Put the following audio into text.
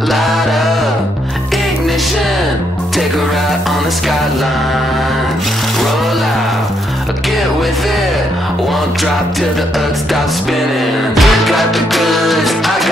light up, ignition, take a ride on the skyline. Roll out, get with it, won't drop till the earth stops spinning. You got the goods, I